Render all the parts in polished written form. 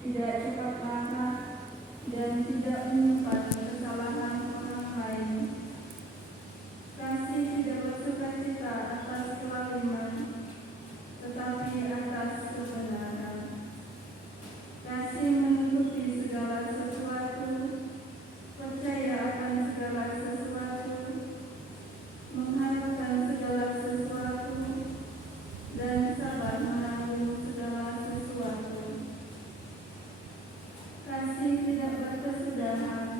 tidak cepat marah, dan tidak menyimpan kesalahan orang lain. Kasih tidak bersukacita atas kezaliman, tetapi atas kebenaran. Kasih mengikuti segala sesuatu, percaya akan segala sesuatu, mengharapkan segala sesuatu, dan sabar menanggung segala sesuatu. Kasih tidak berkesudahan,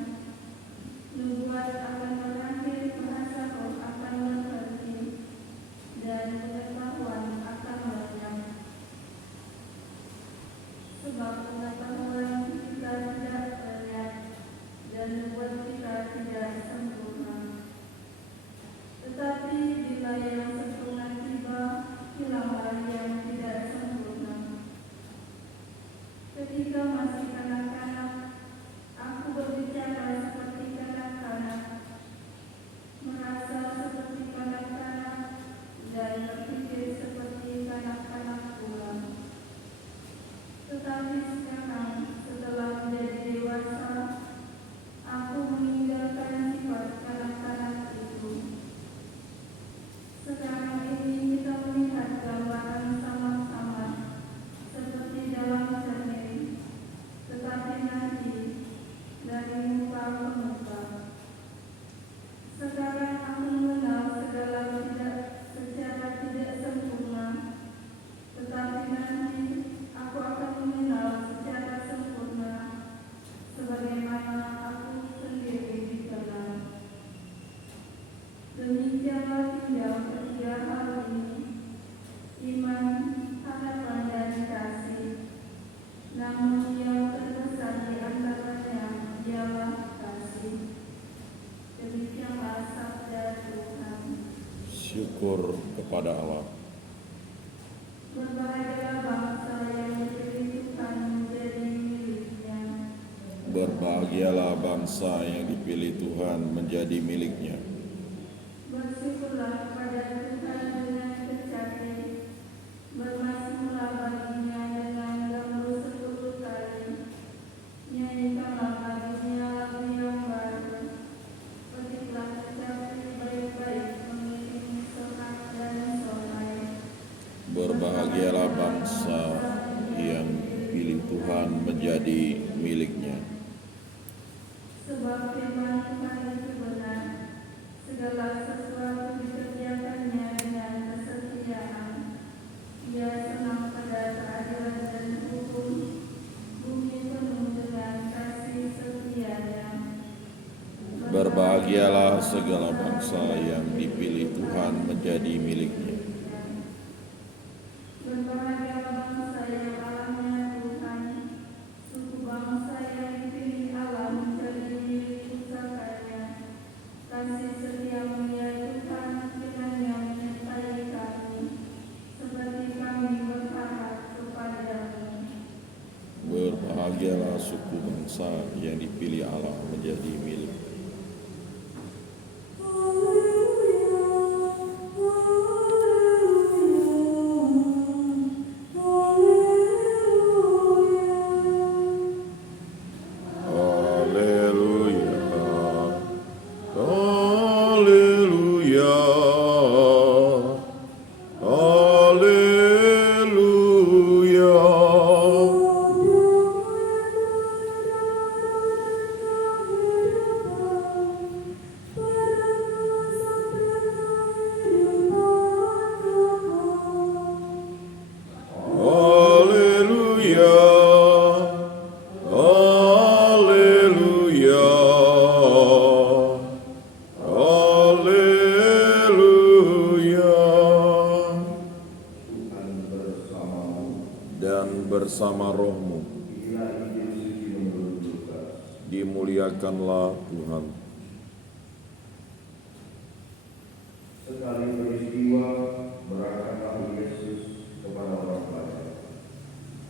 nubuat akan berakhir, bahasa roh akan berhenti, dan pengetahuan akan lenyap. Sebab pengetahuan kita tidak lenyap, dan nubuat kita tidak sempurna. Tetapi bila yang sempurna tiba, hilanglah yang tidak sempurna. Ketika masih kanak-kanak, aku berbicara seperti kanak-kanak, merasa seperti kanak-kanak, dan berpikir seperti kanak-kanak pula. Tetapi sekarang, setelah menjadi dewasa, aku meninggalkan sifat kanak-kanak itu. Sekarang ini kita melihat gambaran sama-sama, seperti dalam cermin, tetapi nanti dari muka ke muka. Sekarang aku mengenal segala secara tidak sempurna, tetapi nanti aku akan mengenal secara sempurna, sebagaimana aku sendiri dikenal. Demikianlah tinggal ketiga hal ini: iman, harapan, dan kasih. Namun yang terbesar di antaranya ialah kasih. Demikianlah sabda Tuhan. Syukur kepada Allah. Berbahagialah bangsa yang dipilih Tuhan menjadi miliknya. Berbahagialah bangsa yang dipilih Tuhan menjadi miliknya. Bersyukurlah kepada Tuhan dengan kecapi, bermazmurlah baginya dengan gembul 10 kali, nyanyikanlah baginya lagu yang baru, petiklah kecapi baik-baik mengiringi sorak dan sorai. Berbahagialah bangsa yang dipilih Tuhan menjadi miliknya. Sebab firman Tuhan itu benar, segala sesuatu dikerjakannya dengan kesetiaan. Ia senang pada keadilan dan hukum, bumi penuh dengan kasih setianya. Berbahagialah segala bangsa yang dipilih Tuhan menjadi miliknya. Berbahagialah bangsa yang Allahnya Tuhan, suku bangsa yang dipilih Allah menjadi milik pusakanya. Kasih setiamu ya Tuhan, kiranya menyertai kami, seperti kami berharap kepadamu. Berbahagialah suku bangsa yang dipilih Allah menjadi miliknya. Bersama rohmu, dimuliakanlah Tuhan. Sekali peristiwa berangkatlah Yesus kepada orang banyak.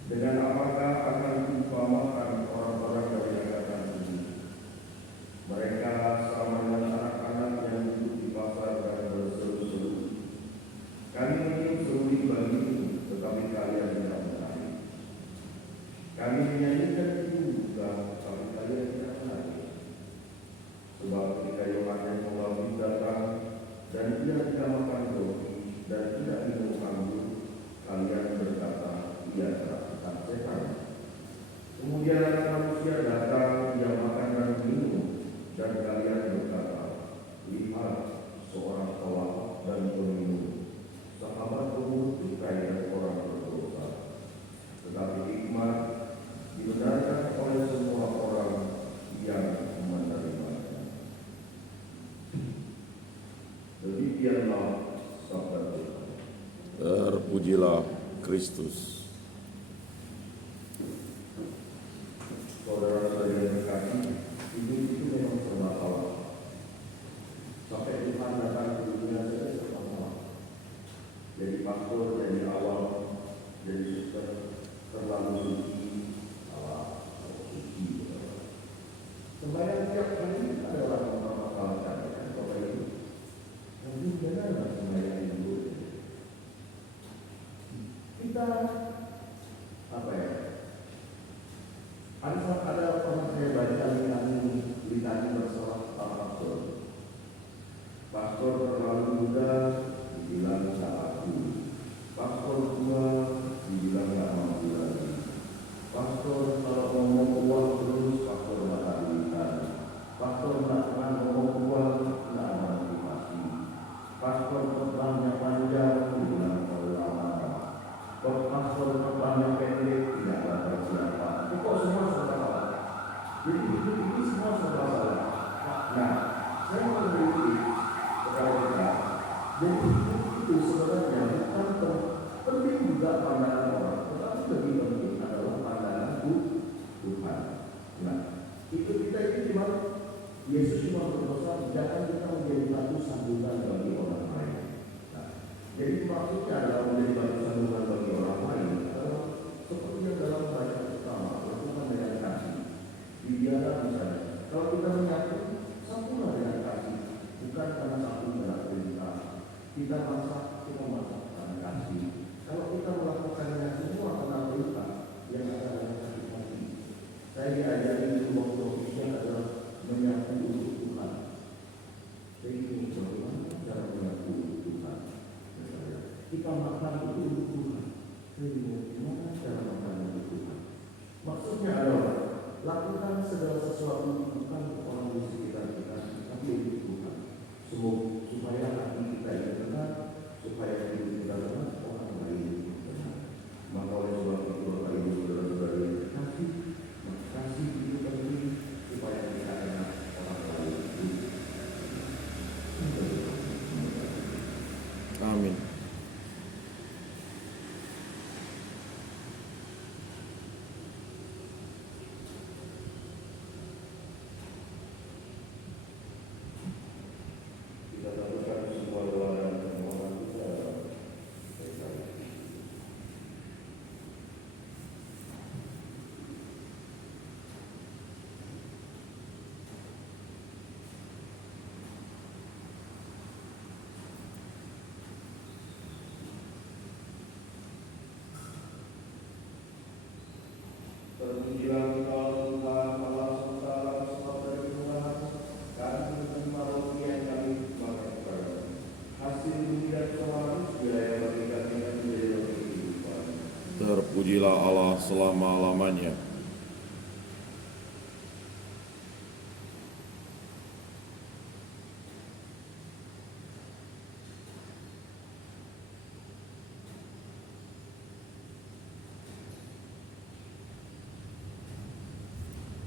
Dengan apakah akan diumpamakan orang-orang dari angkatan ini? Mereka sama dengan anak-anak yang duduk di pasar dan berseru-seru. Kami ingin seruling bagimu, tetapi kalian tidak menarik. Kami dinyanyikan itu juga, tapi kalian tidak menangis. Sebab ketika Yohanes Pembaptis datang dan ia tidak makan roti dan tidak minum anggur, kalian berkata, ia telah setan. Kemudian Anak Manusia datang, ia makan dan minum, dan kalian berkata, lihat seorang pelahap dan peminum, sahabat pemungut cukai dan orang berdosa. Tetapi hikmat dibenarkan oleh semua orang yang menerimanya. Demikianlah sabda Tuhan. Terpujilah Kristus. Saudara-saudara yang terkasih, hidup itu memang serba salah. Sampai Tuhan datang ke dunia saja serba salah. Jadi pastor, jadi awal, jadi suster, terlalu suci, salah, suci. Sembahyang tiap hari adalah mempermasalahkan Bapak Ibu. Mungkin janganlah sembahyang itu. Kita apa ya? Ada pernah saya baca litani bersalah para pastor. Pastor terlalu muda dibilang tak aku. Pastor tua dibilang tak mampu lagi. Pastor kalau ngomong uang terus pastor tak habilitan. Pastor tak pernah ngomong uang tak ada motivasi. Pastor terbangnya panjang dibilang terlalu lama. Pastor terbangnya pendek tidak ada persiapan. Kok semua serba salah? Jadi ini semua serba salah. Nah, saya mau beri kepada kita. Jadi itu sebenarnya bukan penting juga pandangan orang, tetapi lebih penting adalah pandangan Tuhan. Nah, itu kita ini cuma Yesus cuma berdosa, jangan kita menjadi batu sandungan bagi orang lain. Nah, jadi maksudnya adalah menjadi batu sandungan bagi orang lain adalah seperti yang dalam bacaan pertama, lakukan dengan kasih. Biarlah misalnya, kalau kita menyatu, satulah dengan kasih, bukan karena satu dengan perintah. Kita masak karena kasih. Kalau kita melakukannya semua karena perintah, yang ada dalam sakit hati. Saya diajari itu waktu ofisial adalah menyatu untuk Tuhan. Jadi bagaimana cara menyatu untuk Tuhan? Kita makan itu untuk Tuhan. Jadi bagaimana cara makan untuk Tuhan? Maksudnya adalah lakukan segala sesuatu bukan untuk orang di sekitar kita, tapi untuk Tuhan. Supaya hati kita ini benar, supaya hidup kita benar, orang lain benar. Maka oleh sebab itu Bapak Ibu saudara-saudara yang kasih itu penting supaya kita enak orang lain itu. Amin. Kita lakukan semua doa dan permohonan kita. Terpujilah Engkau Tuhan Allah semesta alam sebab dari Tuhan kami menerima roti yang kami makan kepadamu. Hasil bumi dan manusia yang bagi kami menjadi roti kehidupan. Terpujilah Allah selama-lamanya.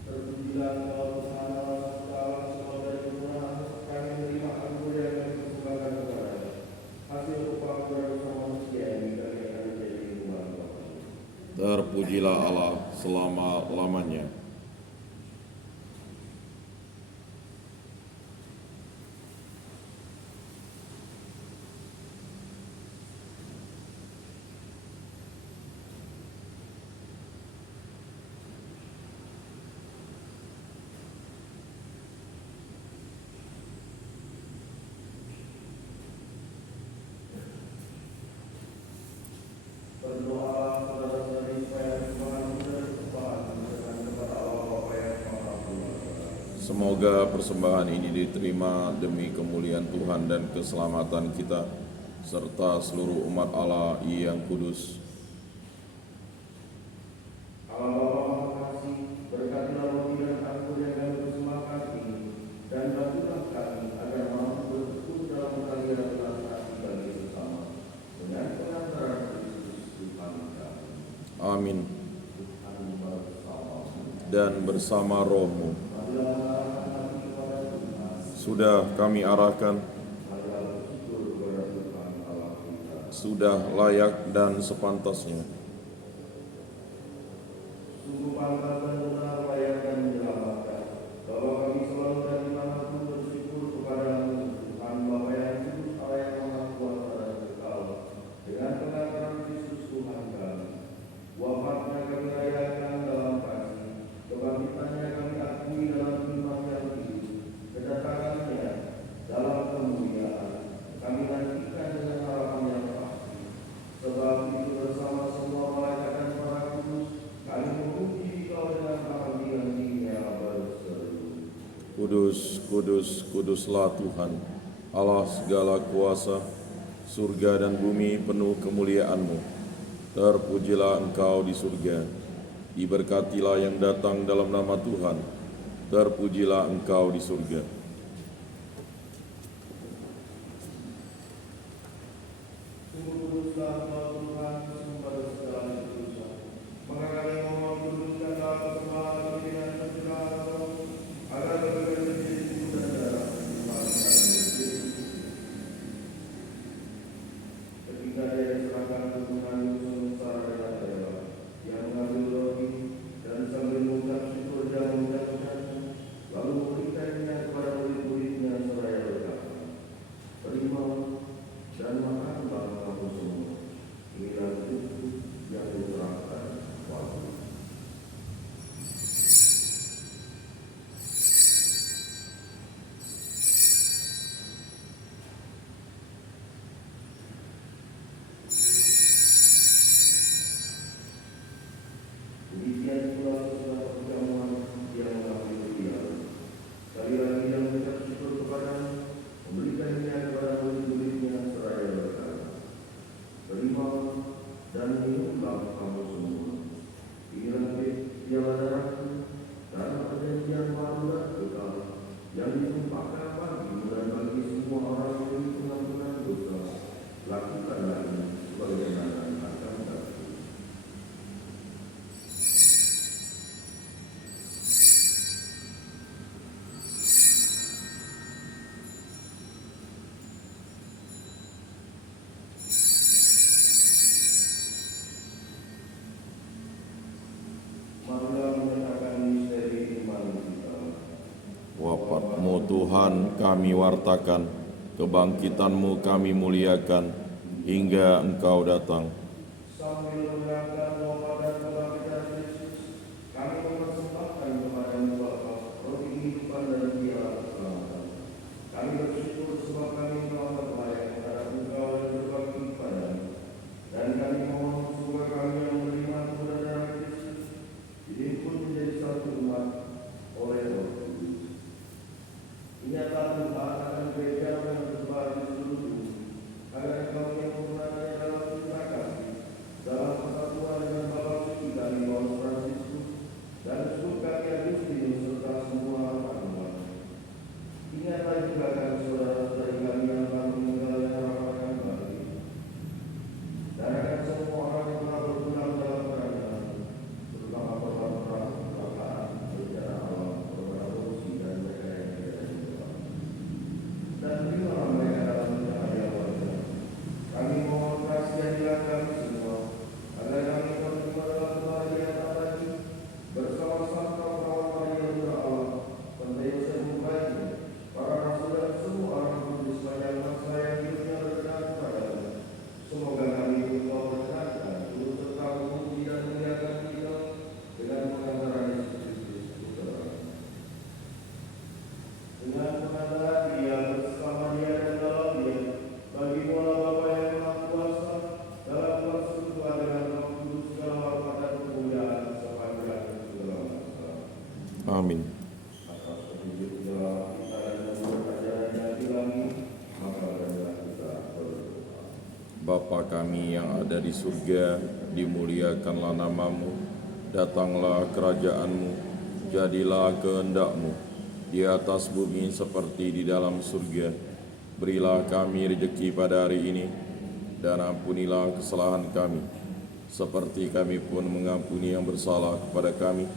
Terpujilah Engkau Tuhan Allah semesta alam sebab dari Tuhan kami menerima anggur yang kami persembahkan kepadamu. Hasil upah dan dosa manusia yang kami akan menjadi kehidupan Bapa. Terpujilah Allah selama-lamanya. Berdoa saudara-saudari supaya Tuhan kita berkenan Semoga persembahan ini diterima demi kemuliaan Tuhan dan keselamatan kita, serta seluruh umat Allah yang kudus. Allah Bapa Maha Kasih, berkatilah roti dan anggur yang kami persembahkan ini, dan bantulah kami agar mampu bertekun dalam tali relasi bagi sesama, dengan pengantaran Kristus Tuhan kami. Amin. Tuhan bersama. Dan bersama rohmu. Sudah kami arahkan, sudah layak dan sepantasnya. Sungguh pantas dan benar, layak dan menyelamatkan, bahwa kami selalu dan dimanapun bersyukur kepadamu, Tuhan Bapa yang kudus, Allah yang Maha Kuasa dan kekal, dengan pengantaran Kristus Tuhan kami. Wafatnya kami rayakan dalam kasih, kebangkitannya kami akui dalam iman yang hidup, kedatangannya dalam kemuliaan kami nantikan dengan harapan yang pasti. Sebab itu bersama semua malaikat dan para kudus kami memuji Kau dengan panggilan tingginya berseru. Kudus, kudus, kuduslah Tuhan, Allah segala kuasa, surga dan bumi penuh kemuliaan-Mu. Terpujilah Engkau di surga, diberkatilah yang datang dalam nama Tuhan, terpujilah Engkau di surga. Sungguh kuduslah Engkau Tuhan, sumber segala kekudusan. Maka kami mohon kuduskan dalam persembahan ini dengan segala roh, agar berbagai menjadi tubuh dan darah Tuhan kami Yesus. Ketika Dia diserahkan ke Tuhan Yesus Saraya, Dia mengambil roti dan sambil mengucap syukur Dia mengucapkannya, lalu memberikannya kepada murid-muridnya seraya berkata, "Terimalah dan makanlah kamu semua. Inilah tubuhku yang diserahkan kepadamu." Demikian pula sesudah perjamuan yang mengambil dia. Sekali lagi yang mengucap syukur kepadanya, memberikannya kepada murid-muridnya seraya berkata, "Terimalah dan minumlah kamu semua. Inilah piala darahku, karena perjanjian baru dan kekal, yang ditumpahkan bagimu dan bagi semua orang yang diberi pengampunan dosa. Lakukanlah ini sebagai tanda akan daku." Marilah menyatakan misteri iman kita. Wafat-Mu Tuhan kami wartakan, kebangkitan-Mu kami muliakan, hingga Engkau datang. Sambil mengenangkan wafat dan kebangkitan Kristus, kami mempersembahkan kepada-Mu Bapa roti kehidupan dan piala keselamatan. Kami bersyukur sebab kami telah berlayak menghadap Engkau dan berbakti kepada-Mu. Dan kami mohon supaya kami yang menerima tubuh dan darah Kristus dihimpun menjadi satu umat oleh Roh Kudus. Ingatlah Tuhan akan gereja yang tersebar di seluruh bumi, agar Engkau yang memulainya dalam cinta kasih, dalam persatuan dengan Bapa suci kami Paus Fransiskus dan seluruh kami Agustinus serta semua umat. Ingatlah juga akan saudara-saudari kami yang telah meninggal dan harapan kembali, dan akan semua orang yang telah berpulang dalam kerajaan, terutama korban-korban kecelakaan, bencana alam, korban korupsi dan mereka yang tidak berdoa. Dan berilah mereka dalam cahaya wajah. Kami mohon kasihanilah kami semua, agar kami menerima dalam kebahagiaan abadi bersama-sama kawan Maria Bunda Allah, Tante Yosef Mubaraknya, para rasul dan semua orang kudus sepanjang masa yang hidupnya berkenan kepadamu. Semoga kami Engkau berkenan turut serta memuji dan memuliakan kita dengan pengantaran Yesus Kristus Putra. Dengan pengantaran Dia, bersama Dia dan dalam Dia, bagi Allah Bapa yang Maha Kuasa, dalam persekutuan dengan Roh Kudus, segala hormat dan kemuliaan sepanjang segala masa. Amin. Atas petunjuk Bapa kami yang ada di surga, dimuliakanlah namamu, datanglah kerajaanmu, jadilah kehendak-Mu di atas bumi seperti di dalam surga. Berilah kami rezeki pada hari ini, dan ampunilah kesalahan kami, seperti kami pun mengampuni yang bersalah kepada kami.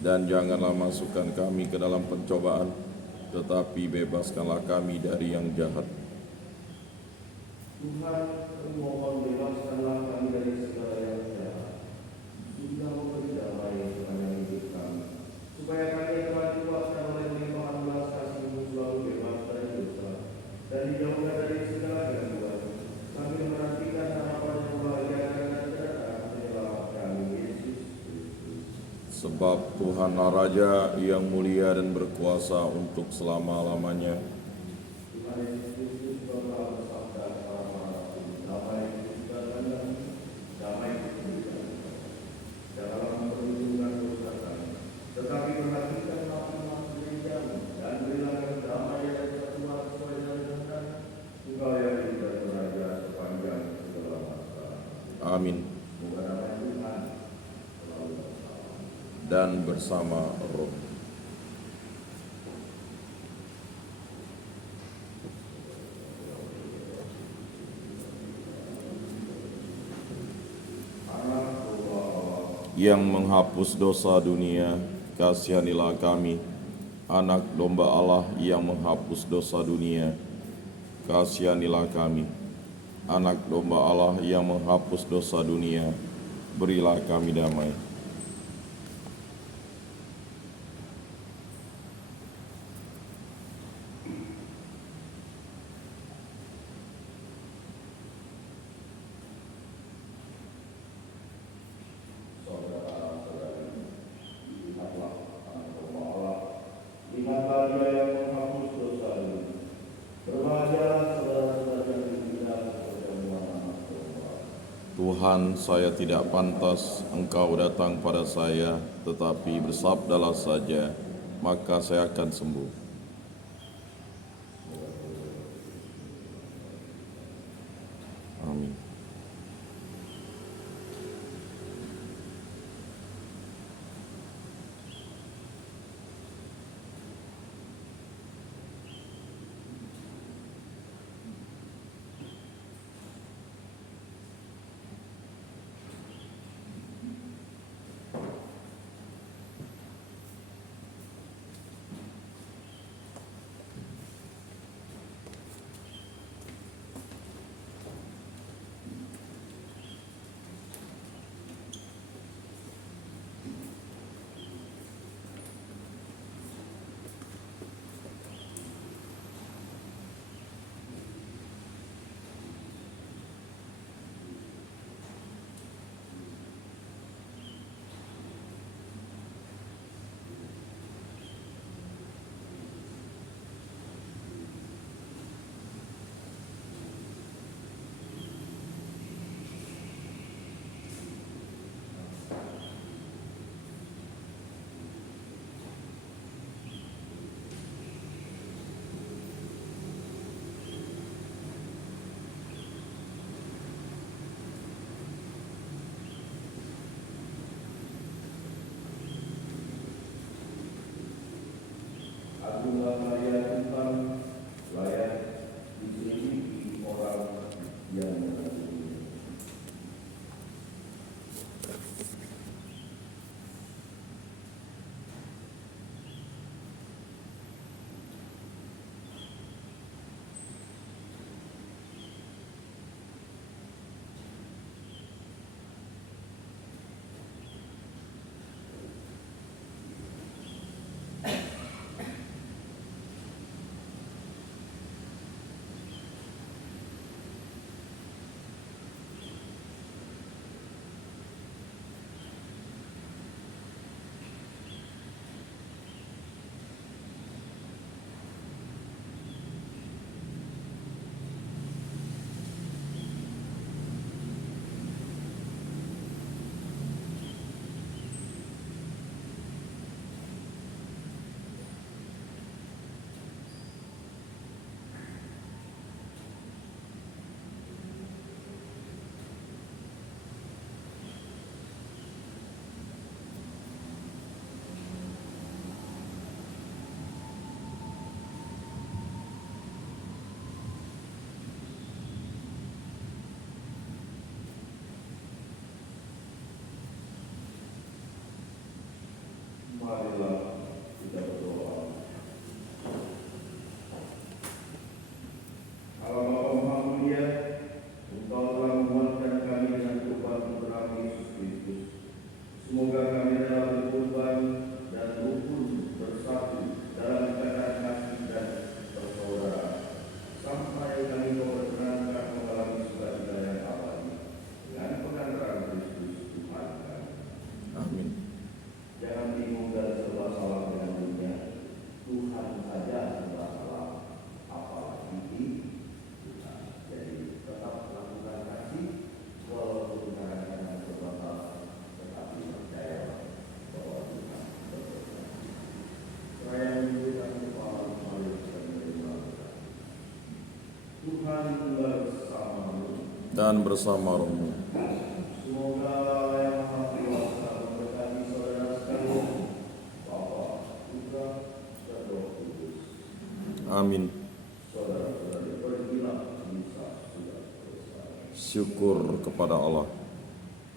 Dan janganlah masukkan kami ke dalam pencobaan, tetapi bebaskanlah kami dari yang jahat. Tuhan, mohon bebaskanlah kami dari segala yang jahat. Sudah memberi damai sepanjang hidup kami, supaya kami yang telah dikuasai oleh limpahan belas kasih-Mu selalu bebas dari dosa dan dijauhkan dari segala gangguan. Kami menantikan harapan yang membahagiakan dan datang penyelamat kami, Yesus Kristus. Sebab Tuhanlah Raja yang mulia dan berkuasa untuk selama-lamanya. Tuhan Yesus Kristus telah bersabda kepada para rasul, damai sejahtera kami, damai sejahtera. Janganlah memperhitungkan dosa kami, tetapi perhatikanlah iman gereja-Mu, dan berilah kami damai yang tercurah sesuai dengan kehendak Engkau yang hidup dan beraja sepanjang segala masa. Amin. Semoga damai Tuhan selalu bersama. Dan bersama roh. Yang menghapus dosa dunia, kasihanilah kami. Anak domba Allah yang menghapus dosa dunia, kasihanilah kami. Anak domba Allah yang menghapus dosa dunia, berilah kami damai. Ingatlah Dia yang menghapus dosa dunia. Berbahagialah saudara-saudara yang diundang ke perjamuan anak domba. Tuhan, saya tidak pantas Engkau datang pada saya, tetapi bersabdalah saja, maka saya akan sembuh. Amin. Agunglah Maria Tuhan, layak diselidiki orang yang mengasihi. Marilah kita berdoa. Allah Bapa Maha Mulia, Engkau telah menguatkan kami dengan kurban putra Yesus Kristus. Semoga kami dalam berkorban dan rukun bersatu dalam ikatan kasih dan persaudaraan, sampai kami berkenan mengalami sukacita yang abadi dengan pengantaran Kristus Tuhan kami. Amin. Jangan bingung dan serba salah dengan dunia. Tuhan saja serba salah, apalagi kita. Jadi tetap lakukan kasih walaupun kadang-kadang serba salah, tetapi percayalah bahwa Tuhan berkenan. Saya memberikan kepala Mari kita menerima. Tuhan bersamamu Dan bersama rohmu. Semoga Allah yang Maha Kuasa memberkati saudara sekalian, Bapa, Putra, dan Roh Kudus. Amin. Saudara-saudari, pergilah, misa sudah selesai. Syukur kepada Allah.